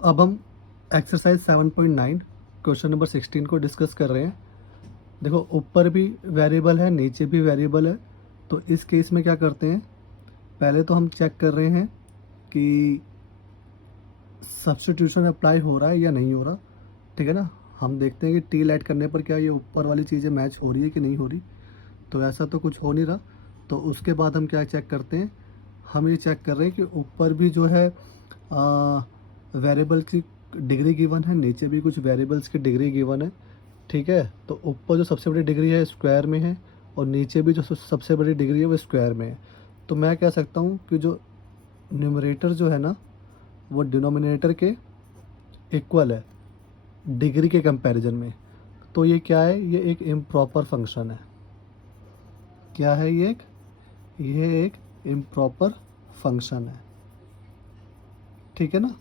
अब हम exercise 7.9 question number 16 को डिस्कस कर रहे हैं। देखो, ऊपर भी वेरिएबल है, नीचे भी वेरिएबल है। तो इस केस में क्या करते हैं, पहले तो हम चेक कर रहे हैं कि सब्स्टिट्यूशन अप्लाई हो रहा है या नहीं हो रहा। ठीक है ना। हम देखते हैं कि टी ऐड करने पर क्या ये ऊपर वाली चीज़ें मैच हो रही है कि नहीं हो रही। तो ऐसा तो कुछ हो नहीं रहा। तो उसके बाद हम क्या चेक करते हैं, हम ये चेक कर रहे हैं कि ऊपर भी जो है वेरिएबल की डिग्री गिवन है, नीचे भी कुछ वेरिएबल्स की डिग्री गिवन है। ठीक है। तो ऊपर जो सबसे बड़ी डिग्री है स्क्वायर में है, और नीचे भी जो सबसे बड़ी डिग्री है वो स्क्वायर में है। तो मैं कह सकता हूँ कि जो न्यूमरेटर जो है ना, वो डिनोमिनेटर के इक्वल है डिग्री के कंपैरिजन में। तो ये क्या है, ये एक इम्प्रॉपर फंक्शन है। क्या है ये एक इम्प्रॉपर फंक्शन है। ठीक है ना।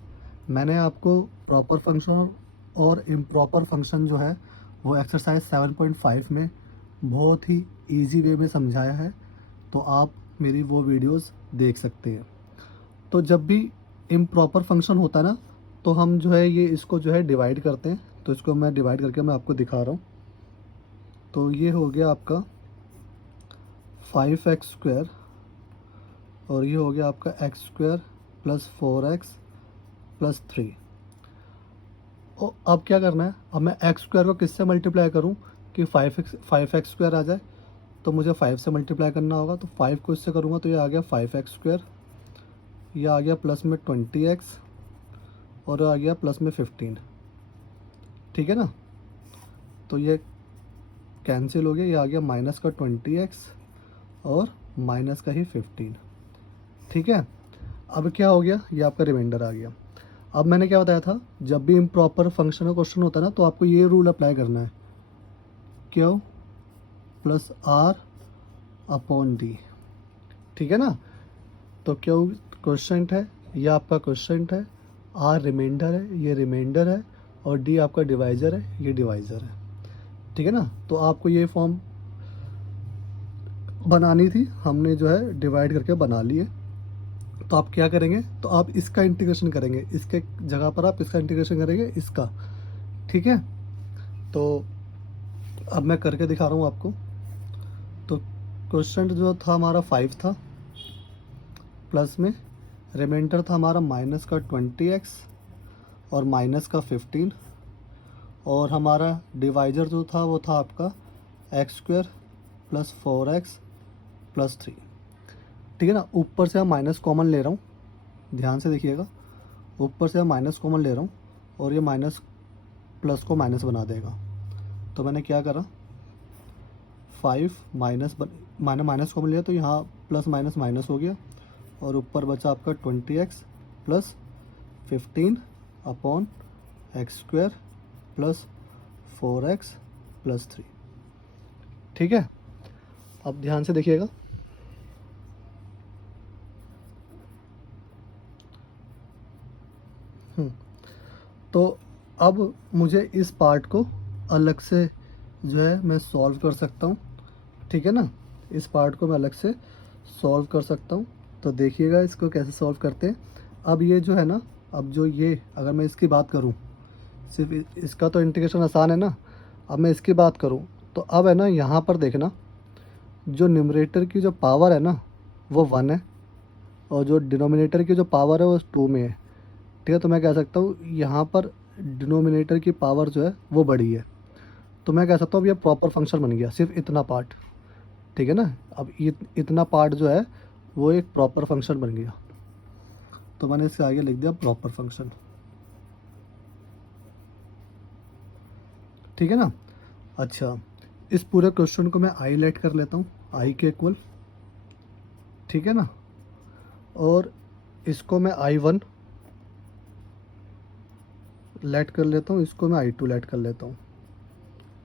मैंने आपको प्रॉपर फंक्शन और इम्प्रॉपर फंक्शन जो है वो एक्सरसाइज 7.5 में बहुत ही इजी वे में समझाया है। तो आप मेरी वो वीडियोस देख सकते हैं। तो जब भी इम्प्रॉपर फंक्शन होता है ना, तो हम जो है ये इसको जो है डिवाइड करते हैं। तो इसको मैं डिवाइड करके मैं आपको दिखा रहा हूँ। तो ये हो गया आपका 5x² और ये हो गया आपका x² + 4x + 3। और अब क्या करना है, अब मैं x² को किससे मल्टीप्लाई करूं कि 5x² आ जाए। तो मुझे 5 से मल्टीप्लाई करना होगा। तो 5 को इससे करूंगा तो ये आ गया 5x², ये आ गया प्लस में 20x और आ गया प्लस में 15। ठीक है ना। तो ये कैंसिल हो गया, ये आ गया माइनस का 20x और माइनस का ही 15। ठीक है। अब क्या हो गया, ये आपका रिमाइंडर आ गया। अब मैंने क्या बताया था, जब भी इम्प्रॉपर फंक्शन का क्वेश्चन होता है ना, तो आपको ये रूल अप्लाई करना है, Q plus R upon D. ठीक है ना। तो क्यू क्वेश्चंट है, ये आपका क्वेश्चंट है, आर रिमाइंडर है, ये रिमाइंडर है, और डी आपका डिवाइज़र है, ये डिवाइज़र है। ठीक है ना। तो आपको ये फॉर्म बनानी थी, हमने जो है डिवाइड करके बना लिए। तो आप क्या करेंगे, तो आप इसका इंटीग्रेशन करेंगे, इसके जगह पर आप इसका इंटीग्रेशन करेंगे, इसका। ठीक है। तो अब मैं करके दिखा रहा हूँ आपको। तो क्वेश्चन जो था हमारा 5 था, प्लस में रिमाइंडर था हमारा माइनस का 20x और माइनस का 15, और हमारा डिवाइजर जो था वो था आपका x² + 4x + 3। ठीक है ना। ऊपर से हम माइनस कॉमन ले रहा हूँ, ध्यान से देखिएगा। ऊपर से हम माइनस कॉमन ले रहा हूँ और ये माइनस प्लस को माइनस बना देगा। तो मैंने क्या करा, 5 माइनस मैंने माइनस कॉमन लिया, तो यहाँ प्लस माइनस माइनस हो गया, और ऊपर बचा आपका 20x + 15 अपॉन x² + 4x + 3। ठीक है। अब ध्यान से देखिएगा। तो अब मुझे इस पार्ट को अलग से जो है मैं सॉल्व कर सकता हूँ। ठीक है ना। इस पार्ट को मैं अलग से सॉल्व कर सकता हूँ। तो देखिएगा इसको कैसे सॉल्व करते हैं। अब ये जो है ना, अब जो ये अगर मैं इसकी बात करूँ, सिर्फ इसका तो इंटीग्रेशन आसान है ना। अब मैं इसकी बात करूँ तो अब है ना, यहाँ पर देखना, जो न्यूमरेटर की जो पावर है ना वो 1 है, और जो डिनोमिनेटर की जो पावर है वो 2 में है। ठीक है। तो मैं कह सकता हूँ यहाँ पर डिनोमिनेटर की पावर जो है वो बड़ी है। तो मैं कह सकता हूँ अब ये प्रॉपर फंक्शन बन गया, सिर्फ इतना पार्ट। ठीक है ना। अब इतना पार्ट जो है वो एक प्रॉपर फंक्शन बन गया। तो मैंने इसके आगे लिख दिया प्रॉपर फंक्शन। ठीक है ना। अच्छा, इस पूरे क्वेश्चन को मैं आई लेट कर लेता हूँ, आई के इक्वल। ठीक है ना। और इसको मैं I1 लेट कर लेता हूँ, इसको मैं I2 लेट कर लेता हूँ।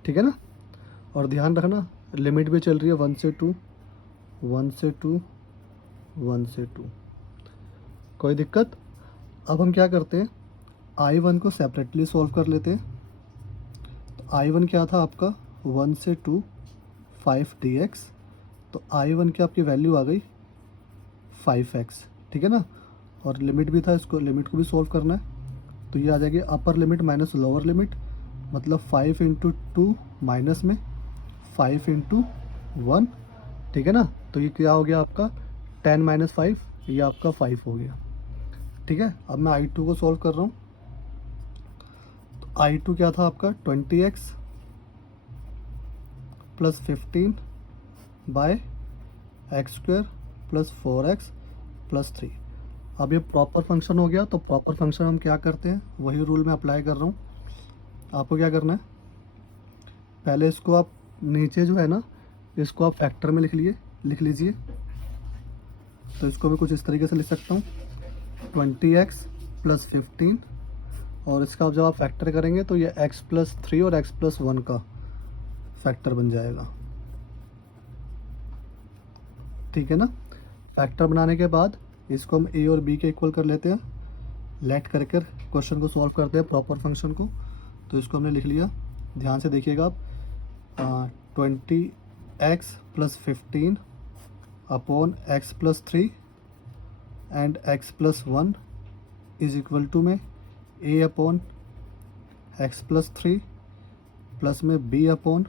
ठीक है ना। और ध्यान रखना, लिमिट भी चल रही है 1 से 2, 1 से 2, 1 से 2। कोई दिक्कत। अब हम क्या करते हैं, I1 को सेपरेटली सॉल्व कर लेते हैं। तो I1 क्या था आपका, 1 से 2 5dx। तो I1 की आपकी वैल्यू आ गई 5x। ठीक है ना। और लिमिट भी था, इसको लिमिट को भी सॉल्व करना है। तो ये आ जाएगी अपर लिमिट माइनस लोअर लिमिट, मतलब 5 इंटू 2 माइनस में 5 इंटू 1, ठीक है ना। तो ये क्या हो गया आपका 10 माइनस 5, ये आपका 5 हो गया, ठीक है। अब मैं I2 को सॉल्व कर रहा हूँ। तो I2 क्या था आपका 20x plus 15 by x square plus 4x plus 3। अब ये प्रॉपर फंक्शन हो गया। तो प्रॉपर फंक्शन हम क्या करते हैं, वही रूल मैं अप्लाई कर रहा हूँ। आपको क्या करना है, पहले इसको आप नीचे जो है ना, इसको आप फैक्टर में लिख लीजिए। तो इसको मैं कुछ इस तरीके से लिख सकता हूँ 20x प्लस 15, और इसका जब आप फैक्टर करेंगे तो ये x प्लस 3 और x प्लस 1 का फैक्टर बन जाएगा, ठीक है ना। फैक्टर बनाने के बाद इसको हम a और b के इक्वल कर लेते हैं, लेट कर क्वेश्चन को सॉल्व करते हैं प्रॉपर फंक्शन को। तो इसको हमने लिख लिया, ध्यान से देखिएगा आप। 20x plus 15 upon x plus 3 and x plus 1 is equal to में a upon x plus 3 plus में b अपॉन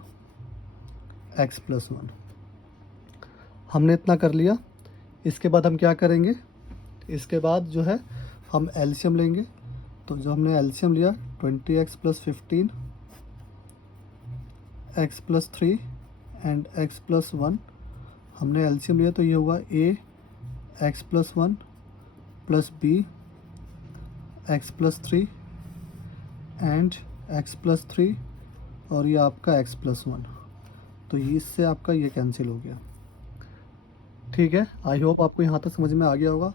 x प्लस 1। हमने इतना कर लिया। इसके बाद हम क्या करेंगे, इसके बाद जो है हम एलसीएम लेंगे। तो जो हमने एलसीएम लिया 20x plus 15 x plus 3 and x plus 1, हमने एलसीएम लिया तो ये हुआ a x plus 1 plus b x plus 3 and x plus 3, और ये आपका x प्लस 1। तो इससे आपका ये कैंसिल हो गया, ठीक है। आई होप आपको यहाँ तक समझ में आ गया होगा।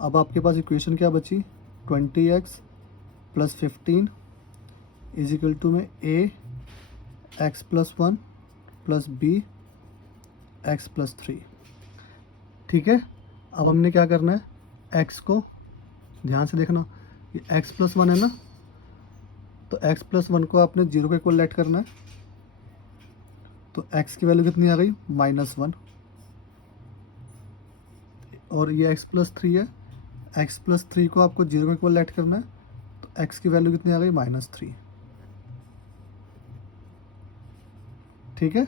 अब आपके पास इक्वेशन क्या बची, 20x plus 15 is equal to में a x plus 1 plus b x plus 3, ठीक है। अब हमने क्या करना है, x को ध्यान से देखना, ये x प्लस 1 है ना, तो x प्लस 1 को आपने 0 के इक्वल लेट करना है। तो x की वैल्यू कितनी आ गई -1, और ये x प्लस 3 है, x प्लस 3 को आपको 0 के इक्वल लेट करना है। तो x की वैल्यू कितनी आ गई -3, ठीक है।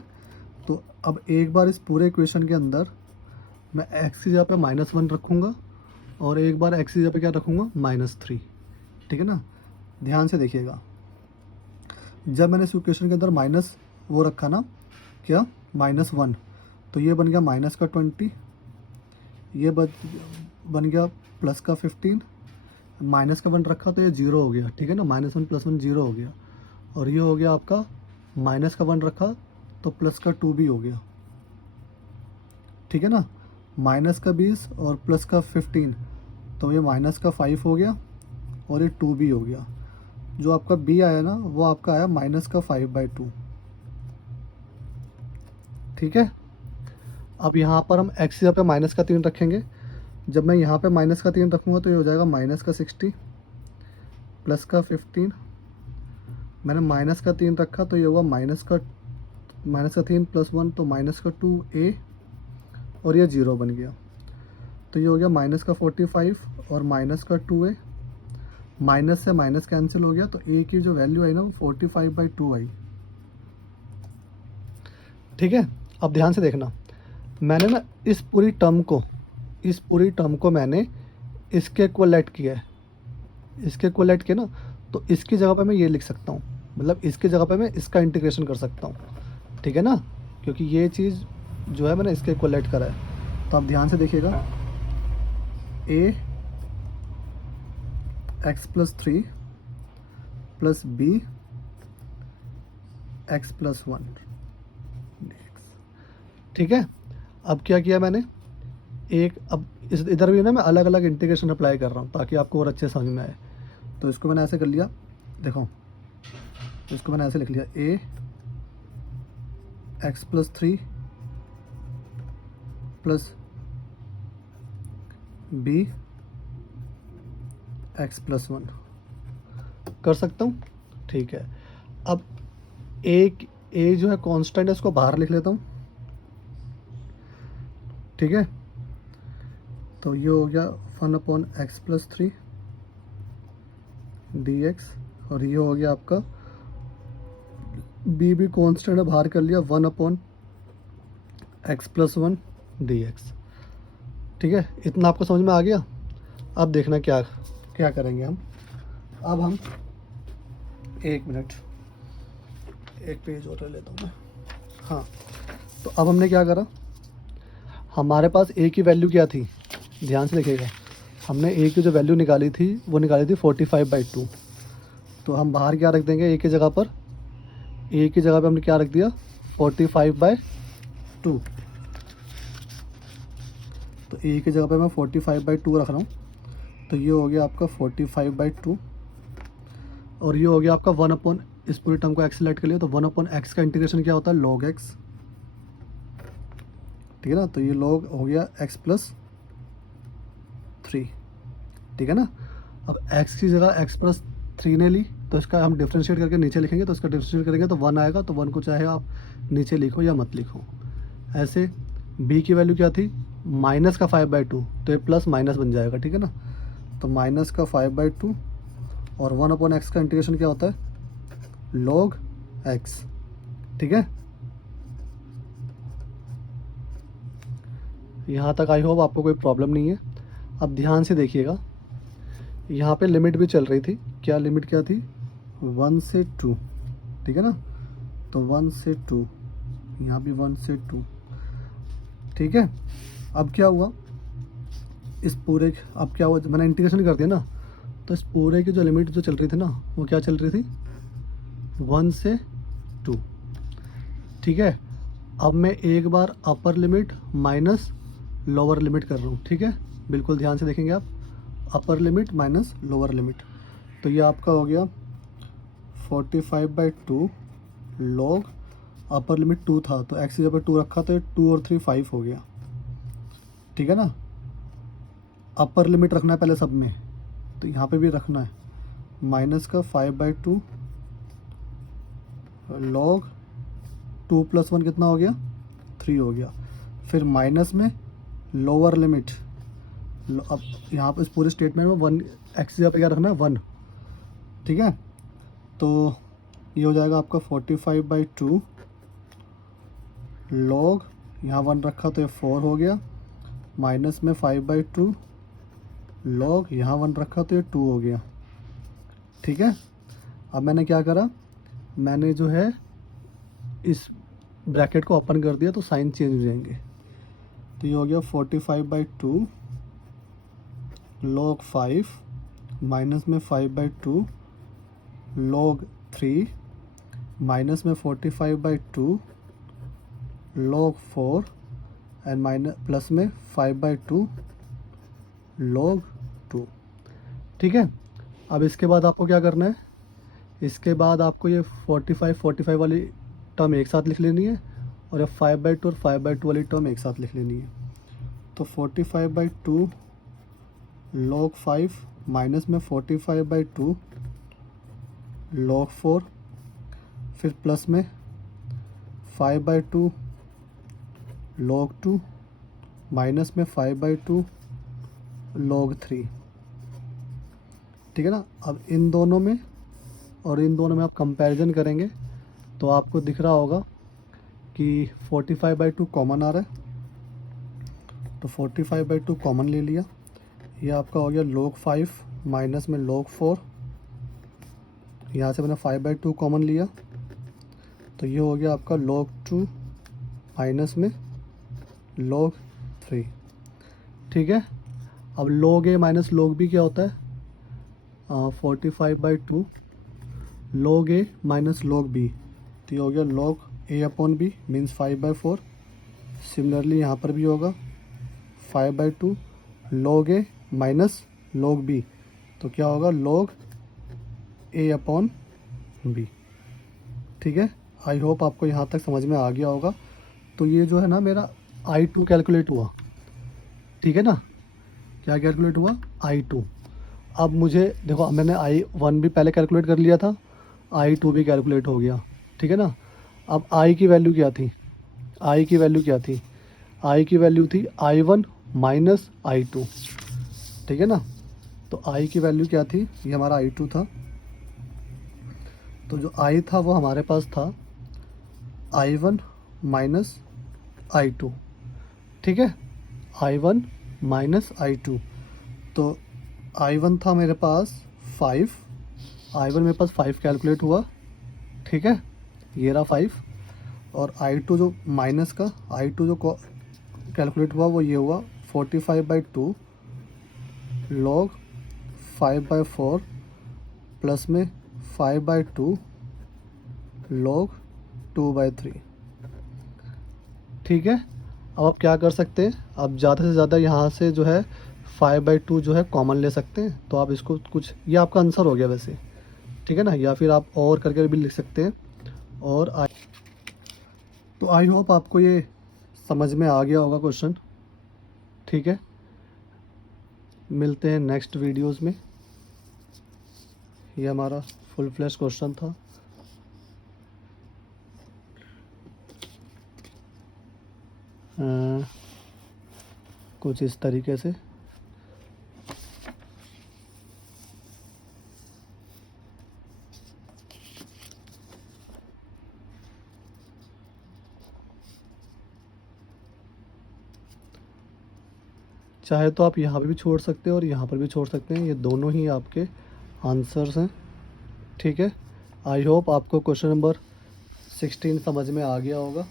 तो अब एक बार इस पूरे इक्वेशन के अंदर मैं x की जगह पे -1 रखूँगा, और एक बार x की जगह पे क्या रखूँगा -3, ठीक है ना। ध्यान से देखिएगा, जब मैंने इस इक्वेशन के अंदर माइनस वो रखा ना, क्या -1, तो ये बन गया माइनस का 20, ये बन गया प्लस का 15, माइनस का 1 रखा तो ये 0 हो गया, ठीक है ना। -1 प्लस 1 0 हो गया, और ये हो गया आपका माइनस का 1 रखा तो प्लस का 2 भी हो गया, ठीक है ना। माइनस का 20 और प्लस का 15, तो ये माइनस का 5 हो गया, और ये 2 भी हो गया। जो आपका b आया ना, वो आपका आया माइनस का 5/2, ठीक है। अब यहाँ पर हम x की जगह पे माइनस का 3 रखेंगे। जब मैं यहाँ पे माइनस का 3 रखूँगा तो ये हो जाएगा माइनस का 60 प्लस का 15, मैंने माइनस का 3 रखा तो ये होगा माइनस का 3 प्लस 1, तो माइनस का 2a, और ये 0 बन गया। तो ये हो गया माइनस का 45 और माइनस का 2a, माइनस से माइनस कैंसिल हो गया, तो a की जो वैल्यू आई ना वो 45/2 आई, ठीक है। अब ध्यान से देखना, मैंने ना इस पूरी टर्म को मैंने इसके इक्वलेट किया है, इसके इक्वलेट किया ना, तो इसकी जगह पे मैं ये लिख सकता हूँ, मतलब इसकी जगह पे मैं इसका इंटीग्रेशन कर सकता हूँ, ठीक है ना, क्योंकि ये चीज़ जो है मैंने इसके इक्वलेट करा है। तो आप ध्यान से देखिएगा, a x plus 3 plus b x plus 1, ठीक है। अब क्या किया मैंने, अब इधर भी ना मैं अलग अलग इंटीग्रेशन अप्लाई कर रहा हूँ ताकि आपको और अच्छे समझ में आए। तो इसको मैंने ऐसे कर लिया, देखो, इसको मैंने ऐसे लिख लिया, a x plus 3 plus b x plus 1 कर सकता हूँ, ठीक है। अब a जो है कांस्टेंट है, इसको बाहर लिख लेता हूँ, ठीक है। तो ये हो गया 1/x प्लस 3 dx, और ये हो गया आपका b भी कांस्टेंट है, बाहर कर लिया 1/x+1 dx। ठीक है, इतना आपको समझ में आ गया। अब देखना क्या क्या करेंगे हम। अब हम 1 मिनट, एक पेज और ले लेता हूँ मैं। हाँ, तो अब हमने क्या करा, हमारे पास a की वैल्यू क्या थी, ध्यान से देखिएगा। हमने a की जो वैल्यू निकाली थी वो निकाली थी 45/2। तो हम बाहर क्या रख देंगे, a की जगह पर, a की जगह पे हमने क्या रख दिया 45/2। तो a की जगह पे मैं 45/2 रख रहा हूँ। तो ये हो गया आपका 45/2, और ये हो गया आपका 1/, इस पूरी टर्म को x सेलेक्ट कर लिया। तो 1/x का इंटीग्रेशन क्या होता है, log x। ठीक है ना, तो ये log हो गया x+3। ठीक है ना। अब x की जगह x+3 ने ली, तो इसका हम डिफ्रेंशिएट करके नीचे लिखेंगे। तो इसका डिफ्रेंशिएट करेंगे तो 1 आएगा। तो 1 को चाहे आप नीचे लिखो या मत लिखो। ऐसे b की वैल्यू क्या थी, माइनस का 5/2, तो ये प्लस माइनस बन जाएगा। ठीक है ना, तो माइनस का 5/2, और 1/x का इंटीग्रेशन क्या होता है, log x। ठीक है, यहाँ तक आई होप आपको कोई प्रॉब्लम नहीं है। अब ध्यान से देखिएगा, यहाँ पे लिमिट भी चल रही थी। क्या लिमिट क्या थी, 1 से 2। ठीक है ना, तो 1 से 2, यहाँ भी 1 से 2। ठीक है, अब क्या हुआ, इस पूरे, अब क्या हुआ, मैंने इंटीग्रेशन कर दिया ना, तो इस पूरे की जो लिमिट जो चल रही थी ना, वो क्या चल रही थी, 1 से 2। ठीक है, अब मैं एक बार upper limit minus lower limit कर रहा हूँ। ठीक है, बिल्कुल ध्यान से देखेंगे आप, अपर लिमिट माइनस लोअर लिमिट। तो ये आपका हो गया 45/2 log, अपर लिमिट 2 था तो x की जगह 2 रखा तो 2 और 3 5 हो गया। ठीक है ना, अपर लिमिट रखना है पहले सब में, तो यहाँ पे भी रखना है माइनस का 5/2 log 2 + 1 कितना हो गया, 3 हो गया। फिर माइनस में लोअर लिमिट, अब यहाँ पर इस पूरे स्टेटमेंट में 1 x की जगह पे क्या रखना है, 1। ठीक है, तो ये हो जाएगा आपका 45/2 log, यहाँ 1 रखा तो ये 4 हो गया, माइनस में 5/2 log, यहाँ 1 रखा तो ये 2 हो गया। ठीक है, अब मैंने क्या करा, मैंने जो है इस ब्रैकेट को ओपन कर दिया तो साइन चेंज हो जाएंगे। तो ये हो गया 45/2 log 5, माइनस में 5/2 log 3, माइनस में 45/2 log 4, एंड माइनस प्लस में 5/2 log 2। ठीक है, अब इसके बाद आपको क्या करना है, इसके बाद आपको ये 45 वाली टर्म एक साथ लिख लेनी है, और ये 5/2 और 5/2 वाली टर्म एक साथ लिख लेनी है। तो 45/2 log 5 माइनस में 45/2 log 4, फिर प्लस में 5/2 log 2, माइनस में 5/2 log 3। ठीक है ना, अब इन दोनों में और इन दोनों में आप कंपैरिजन करेंगे तो आपको दिख रहा होगा कि 45/2 कॉमन आ रहा है। तो 45/2 कॉमन ले लिया, ये आपका हो गया log 5 माइनस में log 4, यहाँ से मैंने 5/2 कॉमन लिया, तो ये हो गया आपका log 2 माइनस में log 3। ठीक है, अब log a minus log b क्या होता है, 45/2 log a minus log b, तो ये हो गया log a/b मीन्स 5/4। सिमिलरली यहाँ पर भी होगा 5/2 log a minus log b, तो क्या होगा log a/b। ठीक है, आई होप आपको यहाँ तक समझ में आ गया होगा। तो ये जो है ना मेरा I2 कैलकुलेट हुआ। ठीक है ना, क्या कैलकुलेट हुआ, I2। अब मुझे देखो, मैंने I1 भी पहले कैलकुलेट कर लिया था, I2 भी कैलकुलेट हो गया। ठीक है ना, अब I की वैल्यू क्या थी, I की वैल्यू क्या थी, I की वैल्यू थी I1 माइनस I2। ठीक है ना, तो I की वैल्यू क्या थी, ये हमारा I2 था, तो जो आई था वो हमारे पास था I1 माइनस I2, ठीक है, I1 माइनस I2। तो I1 था मेरे पास 5, I1 मेरे पास 5 कैलकुलेट हुआ, ठीक है, ये रहा 5। और I2 जो माइनस का I2 जो कैलकुलेट हुआ वो ये हुआ 45/2 log 5/4 प्लस में 5/2 log 2/3, ठीक है। अब आप क्या कर सकते हैं, आप ज़्यादा से ज़्यादा यहाँ से जो है 5/2 जो है कॉमन ले सकते हैं। तो आप इसको कुछ, ये आपका आंसर हो गया वैसे, ठीक है ना, या फिर आप और करके भी लिख सकते हैं। और तो आई होप आपको ये समझ में आ गया होगा क्वेश्चन, ठीक है। मिलते हैं नेक्स्ट वीडियोस में। ये हमारा फुल फ्लैश क्वेश्चन था। कुछ इस तरीके से। चाहे तो आप यहाँ पे भी छोड़ सकते हैं और यहाँ पर भी छोड़ सकते हैं, ये दोनों ही आपके आंसर्स हैं, ठीक है। आई होप आपको क्वेश्चन नंबर 16 समझ में आ गया होगा,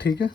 ठीक है।